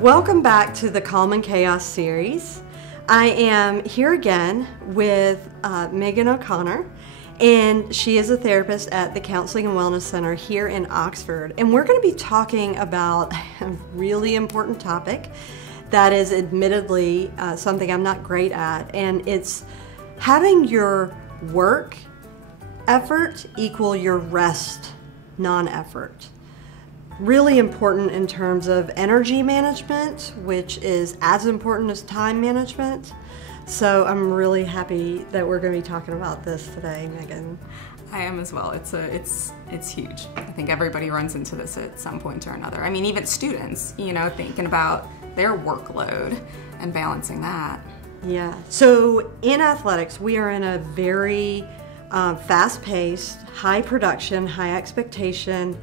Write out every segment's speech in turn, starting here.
Welcome back to the Calm and Chaos series. I am here again with Meaghan O'Connor, and she is a therapist at the Counseling and Wellness Center here in Oxford. And we're going to be talking about a really important topic that is admittedly something I'm not great at, and it's having your work effort equal your rest non-effort. Really important in terms of energy management, which is as important as time management. So I'm really happy that we're going to be talking about this today, Meaghan. I am as well. It's huge. I think everybody runs into this at some point or another. I mean, even students, thinking about their workload and balancing that. Yeah. So in athletics, we are in a very fast-paced, high production, high expectation,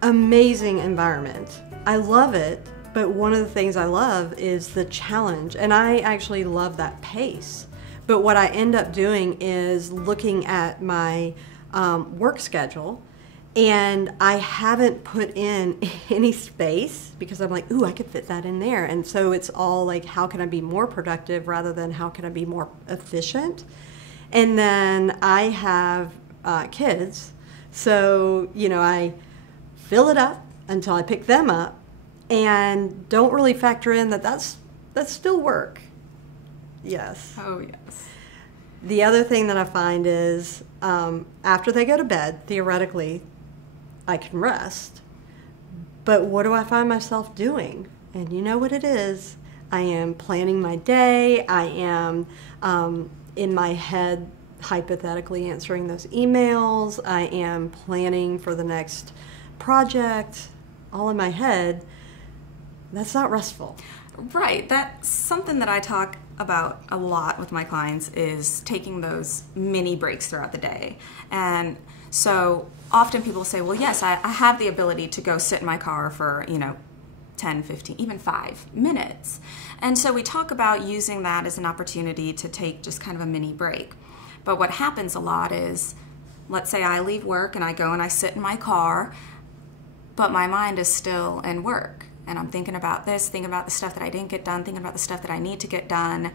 amazing environment. I love it, but one of the things I love is the challenge, and I actually love that pace. But what I end up doing is looking at my work schedule, and I haven't put in any space because I'm like, ooh, I could fit that in there. And so it's all like, how can I be more productive rather than how can I be more efficient? And then I have kids, so I fill it up until I pick them up, and don't really factor in that that's still work. Yes. Oh, yes. The other thing that I find is after they go to bed, theoretically, I can rest. But what do I find myself doing? And you know what it is? I am planning my day. I am in my head hypothetically answering those emails. I am planning for the next project, all in my head. That's not restful. Right. That's something that I talk about a lot with my clients, is taking those mini breaks throughout the day. And so often people say, well, yes, I have the ability to go sit in my car for, 10, 15, even 5 minutes. And so we talk about using that as an opportunity to take just kind of a mini break. But what happens a lot is, let's say I leave work and I go and I sit in my car, but my mind is still in work. And I'm thinking about this, thinking about the stuff that I didn't get done, thinking about the stuff that I need to get done.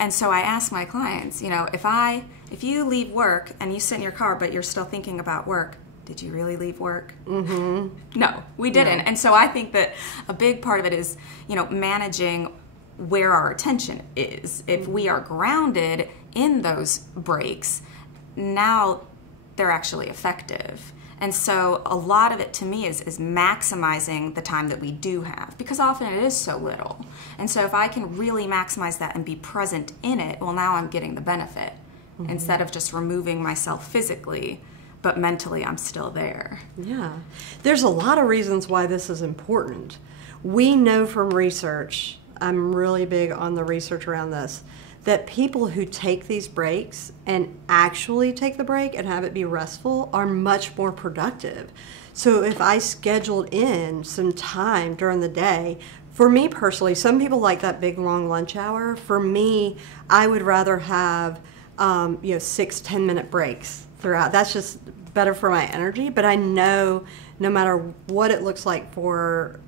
And so I ask my clients, if you leave work and you sit in your car, but you're still thinking about work, did you really leave work? Mm-hmm. No, we didn't. No. And so I think that a big part of it is, managing where our attention is. If we are grounded in those breaks, now they're actually effective. And so a lot of it to me is maximizing the time that we do have, because often it is so little. And so if I can really maximize that and be present in it, well, now I'm getting the benefit. Mm-hmm. Instead of just removing myself physically, but mentally I'm still there. Yeah. There's a lot of reasons why this is important. We know from research, I'm really big on the research around this, that people who take these breaks and actually take the break and have it be restful are much more productive. So if I scheduled in some time during the day, for me personally, some people like that big long lunch hour. For me, I would rather have 6-10 minute breaks throughout. That's just better for my energy. But I know no matter what it looks like for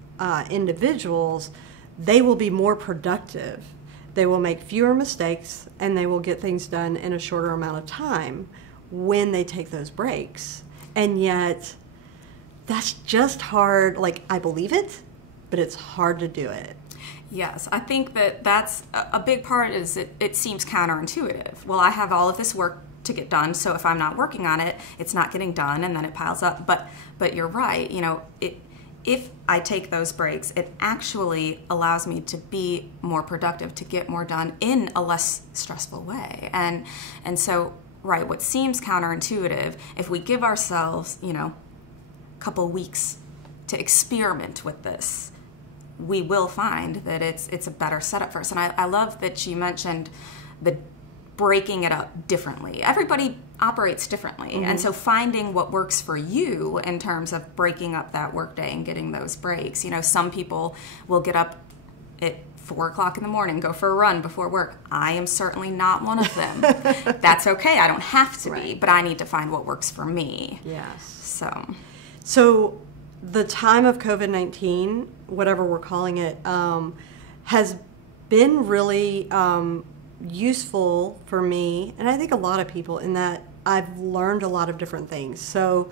individuals, they will be more productive. They will make fewer mistakes, and they will get things done in a shorter amount of time when they take those breaks. And yet, that's just hard. Like, I believe it, but it's hard to do it. Yes, I think that's a big part. Is it seems counterintuitive. Well, I have all of this work to get done, so if I'm not working on it, it's not getting done, and then it piles up. But you're right. If I take those breaks, it actually allows me to be more productive, to get more done in a less stressful way. And so, right, what seems counterintuitive, if we give ourselves, a couple weeks to experiment with this, we will find that it's a better setup for us. And I love that you mentioned the breaking it up differently. Everybody operates differently. Mm-hmm. And so finding what works for you in terms of breaking up that workday and getting those breaks. Some people will get up at 4 o'clock in the morning, go for a run before work. I am certainly not one of them. That's okay. I don't have to be, but I need to find what works for me. Yes. So the time of COVID-19, whatever we're calling it, has been really useful for me, and I think a lot of people, in that I've learned a lot of different things. So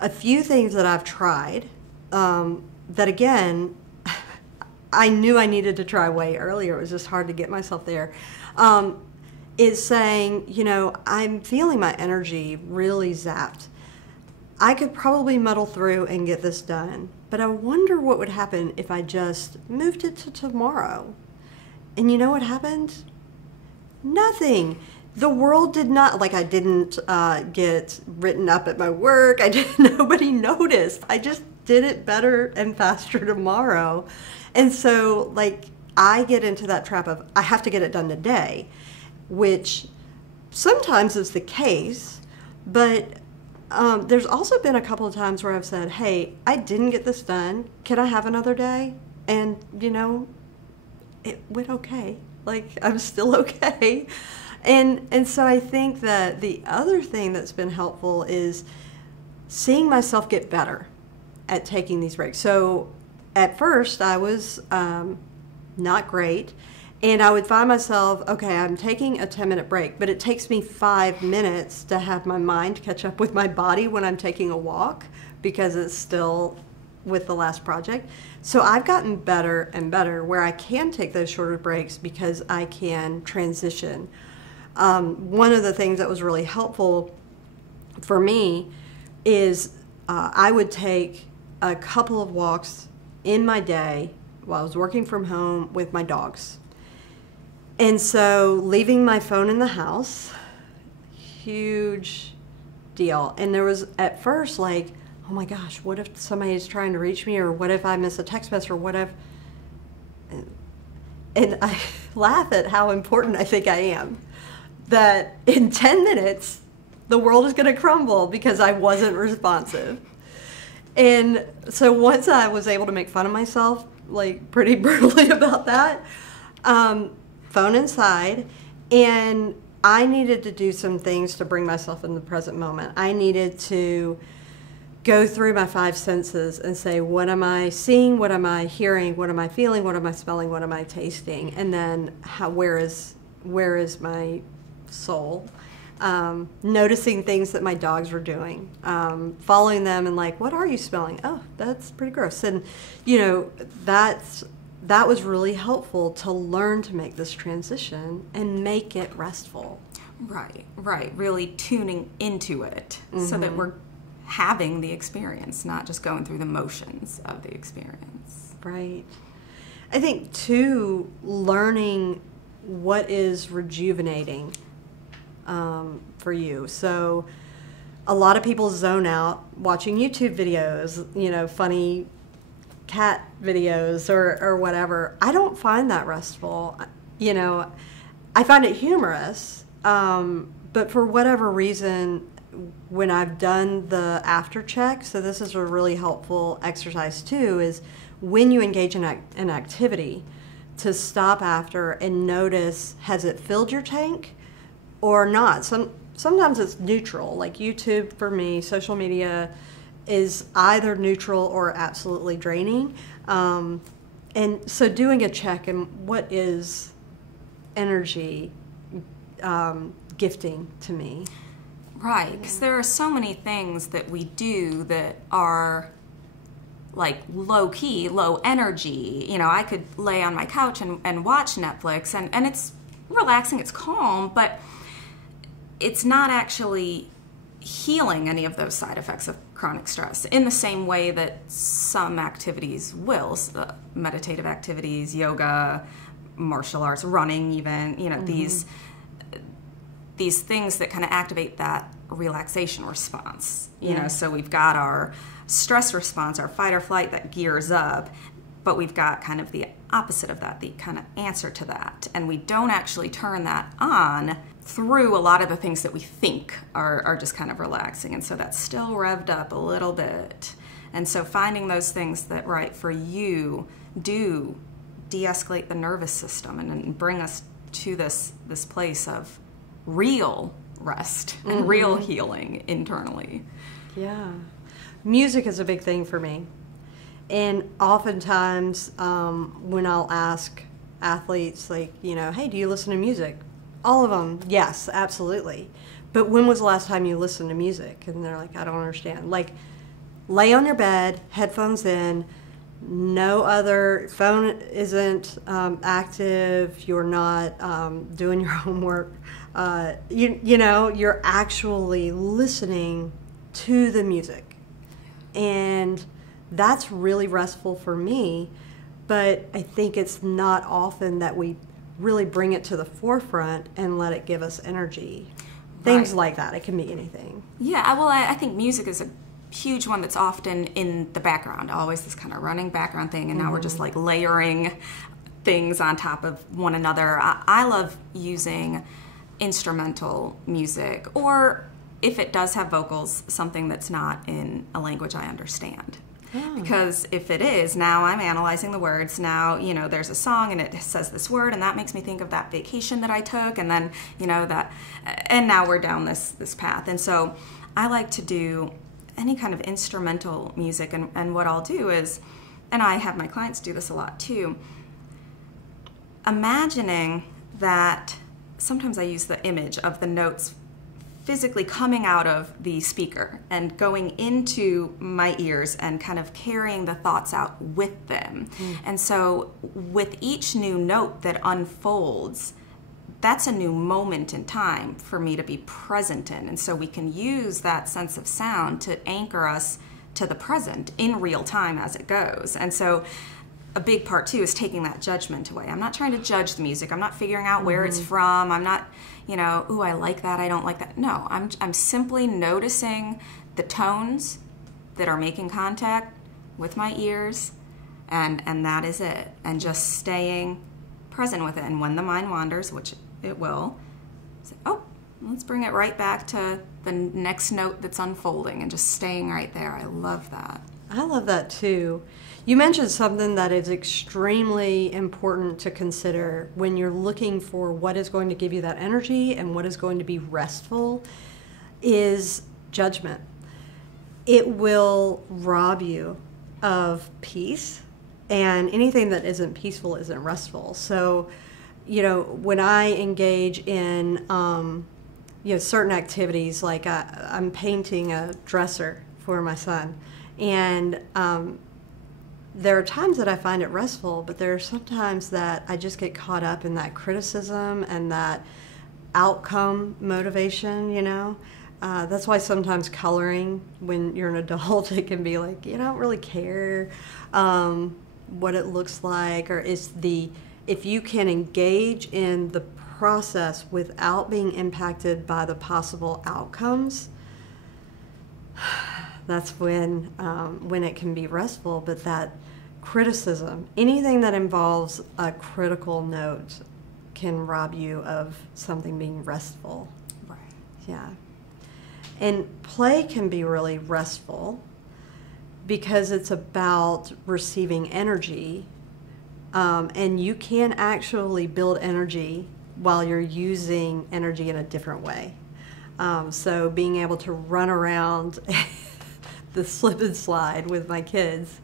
a few things that I've tried that, again, I knew I needed to try way earlier. It was just hard to get myself there. Is saying, you know, I'm feeling my energy really zapped. I could probably muddle through and get this done, but I wonder what would happen if I just moved it to tomorrow. And you know what happened? Nothing. The world did not, like, I didn't get written up at my work. Nobody noticed. I just did it better and faster tomorrow. And so, like, I get into that trap of, I have to get it done today, which sometimes is the case, but there's also been a couple of times where I've said, hey, I didn't get this done. Can I have another day? And, you know, it went okay. Like, I'm still okay. And so I think that the other thing that's been helpful is seeing myself get better at taking these breaks. So at first I was not great, and I would find myself, okay, I'm taking a 10-minute break, but it takes me 5 minutes to have my mind catch up with my body when I'm taking a walk, because it's still with the last project. So I've gotten better and better where I can take those shorter breaks because I can transition. One of the things that was really helpful for me is I would take a couple of walks in my day while I was working from home with my dogs. And so leaving my phone in the house, huge deal. And there was at first like, oh my gosh, what if somebody's trying to reach me, or what if I miss a text message, or what if, and I laugh at how important I think I am. That in 10 minutes, the world is going to crumble because I wasn't responsive. And so once I was able to make fun of myself, like pretty brutally about that, phone inside, and I needed to do some things to bring myself in the present moment. I needed to go through my 5 senses and say, what am I seeing? What am I hearing? What am I feeling? What am I smelling? What am I tasting? And then where is my soul? Noticing things that my dogs were doing, following them and like, what are you smelling? Oh, that's pretty gross. And you know, that was really helpful to learn to make this transition and make it restful. Right. Really tuning into it so that we're having the experience, not just going through the motions of the experience. Right. I think too, learning what is rejuvenating for you. So a lot of people zone out watching YouTube videos, you know, funny cat videos or whatever. I don't find that restful. You know, I find it humorous, but for whatever reason, when I've done the after check, so this is a really helpful exercise too, is when you engage in an activity, to stop after and notice, has it filled your tank or not? Sometimes it's neutral, like YouTube for me, social media is either neutral or absolutely draining. And so doing a check and what is energy gifting to me. Right, because there are so many things that we do that are like low key, low energy. You know, I could lay on my couch and watch Netflix and it's relaxing, it's calm, but it's not actually healing any of those side effects of chronic stress in the same way that some activities will, meditative activities, yoga, martial arts, running even, you know, these things that kind of activate that relaxation response, you know. So we've got our stress response, our fight or flight that gears up, but we've got kind of the opposite of that, the kind of answer to that, and we don't actually turn that on through a lot of the things that we think are just kind of relaxing, and so that's still revved up a little bit. And so finding those things that, right, for you do de-escalate the nervous system and bring us to this place of real rest and real healing internally. Yeah. Music is a big thing for me. And oftentimes when I'll ask athletes, like, hey, do you listen to music? All of them, yes, absolutely. But when was the last time you listened to music? And they're like, I don't understand. Like, lay on your bed, headphones in, no other, phone isn't active, you're not doing your homework. You're actually listening to the music. And that's really restful for me, but I think it's not often that we really bring it to the forefront and let it give us energy. Things like that. It can be anything. Yeah, well, I think music is a huge one that's often in the background, always this kind of running background thing, and now we're just like layering things on top of one another. I love using instrumental music, or if it does have vocals, something that's not in a language I understand. Because if it is, now I'm analyzing the words. Now, there's a song and it says this word, and that makes me think of that vacation that I took, and then, and now we're down this path. And so I like to do any kind of instrumental music, and what I'll do is, and I have my clients do this a lot too, imagining that sometimes I use the image of the notes physically coming out of the speaker and going into my ears and kind of carrying the thoughts out with them. And so with each new note that unfolds, that's a new moment in time for me to be present in. And so we can use that sense of sound to anchor us to the present in real time as it goes. And so a big part too is taking that judgment away. I'm not trying to judge the music. I'm not figuring out where it's from. I'm not, ooh, I like that, I don't like that. No, I'm simply noticing the tones that are making contact with my ears, and that is it. And just staying present with it. And when the mind wanders, which it will, say, oh, let's bring it right back to the next note that's unfolding, and just staying right there. I love that. I love that too. You mentioned something that is extremely important to consider when you're looking for what is going to give you that energy and what is going to be restful is judgment. It will rob you of peace, and anything that isn't peaceful isn't restful. So, when I engage in, certain activities, like I'm painting a dresser for my son, and there are times that I find it restful, but there are sometimes that I just get caught up in that criticism and that outcome motivation, That's why sometimes coloring, when you're an adult, it can be like, you don't really care what it looks like, or if you can engage in the process without being impacted by the possible outcomes, that's when it can be restful. But that criticism, anything that involves a critical note, can rob you of something being restful. Right. Yeah. And play can be really restful because it's about receiving energy, and you can actually build energy while you're using energy in a different way. So being able to run around the slip and slide with my kids,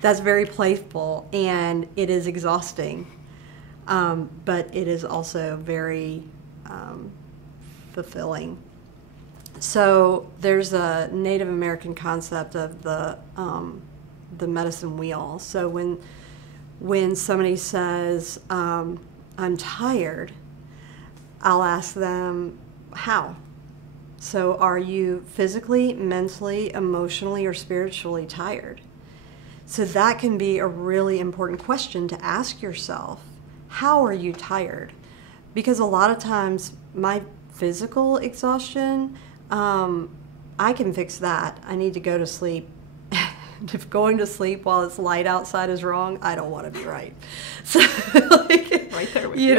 that's very playful, and it is exhausting, but it is also very fulfilling. So there's a Native American concept of the medicine wheel. So when somebody says, I'm tired, I'll ask them, how? So are you physically, mentally, emotionally, or spiritually tired? So that can be a really important question to ask yourself. How are you tired? Because a lot of times my physical exhaustion, I can fix that. I need to go to sleep. If going to sleep while it's light outside is wrong, I don't want to be right. So, right there with you.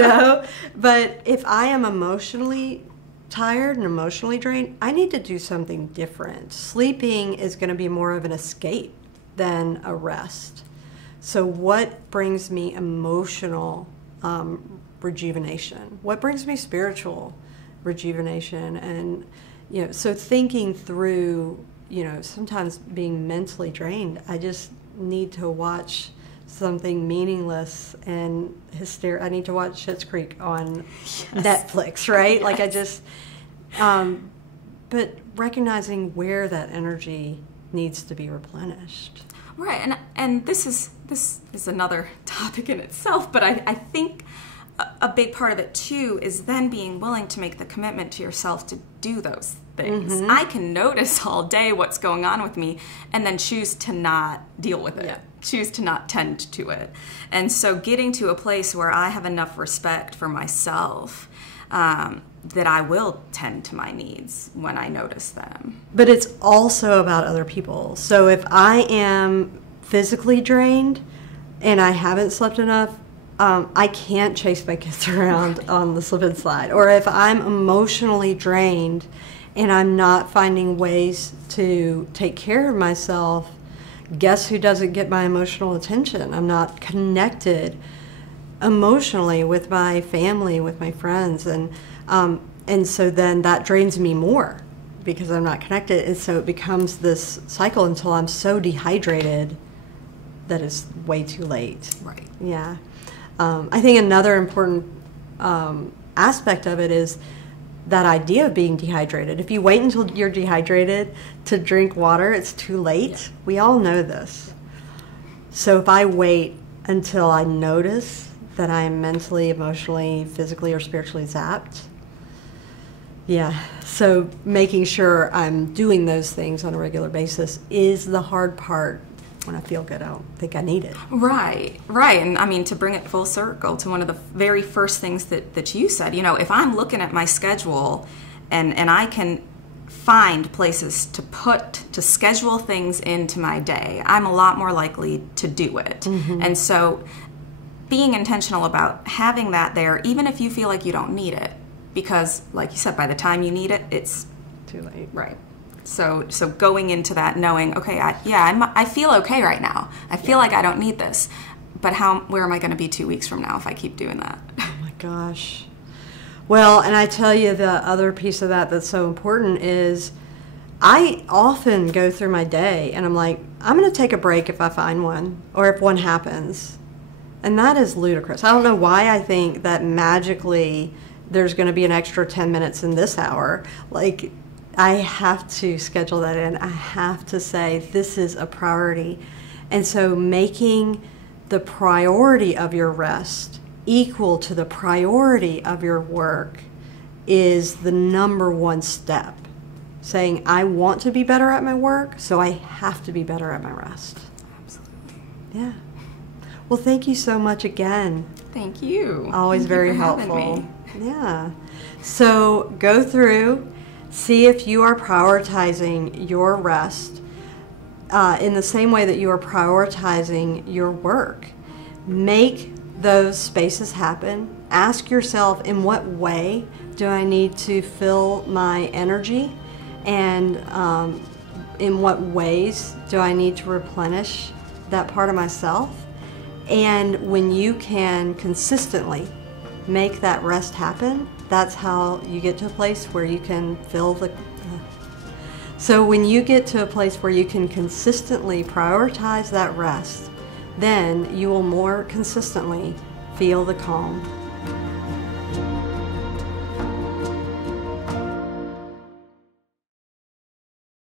But if I am emotionally tired and emotionally drained, I need to do something different. Sleeping is going to be more of an escape than a rest. So what brings me emotional rejuvenation? What brings me spiritual rejuvenation? And, you know, so thinking through, you know, sometimes being mentally drained, I just need to watch something meaningless and hysterical. I need to watch Schitt's Creek on Netflix, right? Yes. Like I just, but recognizing where that energy needs to be replenished. Right, and this is another topic in itself, but I think a big part of it too is then being willing to make the commitment to yourself to do those things. Mm-hmm. I can notice all day what's going on with me and then choose to not deal with it. Yeah. Choose to not tend to it. And so getting to a place where I have enough respect for myself that I will tend to my needs when I notice them. But it's also about other people. So if I am physically drained and I haven't slept enough, I can't chase my kids around on the slip and slide. Or if I'm emotionally drained and I'm not finding ways to take care of myself, guess who doesn't get my emotional attention? I'm not connected emotionally with my family, with my friends, and so then that drains me more because I'm not connected, and so it becomes this cycle until I'm so dehydrated that it's way too late. Right. Yeah. I think another important aspect of it is that idea of being dehydrated. If you wait until you're dehydrated to drink water, it's too late. Yeah. We all know this. So if I wait until I notice that I am mentally, emotionally, physically, or spiritually zapped, yeah. So making sure I'm doing those things on a regular basis is the hard part. When I feel good, I don't think I need it. Right. And I mean, to bring it full circle to one of the very first things that you said, you know, if I'm looking at my schedule and I can find places to schedule things into my day, I'm a lot more likely to do it. Mm-hmm. And so being intentional about having that there, even if you feel like you don't need it, because like you said, by the time you need it, it's too late. Right. So going into that knowing, okay, I feel okay right now. I feel like I don't need this. But where am I going to be 2 weeks from now if I keep doing that? Oh my gosh. Well, and I tell you the other piece of that that's so important is I often go through my day and I'm like, I'm going to take a break if I find one or if one happens. And that is ludicrous. I don't know why I think that magically there's going to be an extra 10 minutes in this hour. Like, I have to schedule that in. I have to say this is a priority. And so making the priority of your rest equal to the priority of your work is the number one step. Saying, I want to be better at my work, so I have to be better at my rest. Absolutely. Yeah. Well, thank you so much again. Thank you. Always Thank very you for helpful. having me. Yeah. So go through, see if you are prioritizing your rest in the same way that you are prioritizing your work. Make those spaces happen. Ask yourself, in what way do I need to fill my energy? And in what ways do I need to replenish that part of myself? And when you can consistently make that rest happen, that's how you get to a place where you can fill the... So when you get to a place where you can consistently prioritize that rest, then you will more consistently feel the calm.